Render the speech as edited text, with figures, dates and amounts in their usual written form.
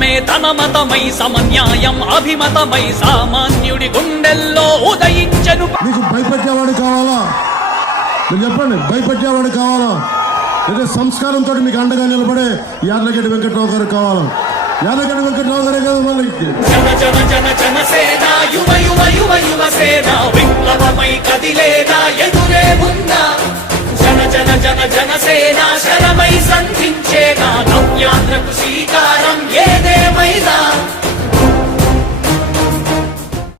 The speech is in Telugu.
ధర్మమే తన మతమై సమన్యాయం అభిమతమై సామాన్యుడి గుండెల్లో ఉదయించెను. మీకు భయపెట్టేవాడు కావాలా? మీరు చెప్పండి, భయపెట్టేవాడు కావాలా? లేదా సంస్కారంతో మీకు అండగా నిలబడే యార్లగడ్డ వెంకట్రావు గారు కావాలా? యార్లగడ్డ వెంకట్రావు గారే కదా మళ్ళీ జన జన జన జనసేన యువ యువ యువ యువసేన విప్లవమై కదిలేనా ఎదురే ఉందా? జన జన జన జనసేన శరమై సంధించేనా నవ్యాంధ్రకు శ్రీకారం ఏదేమైనా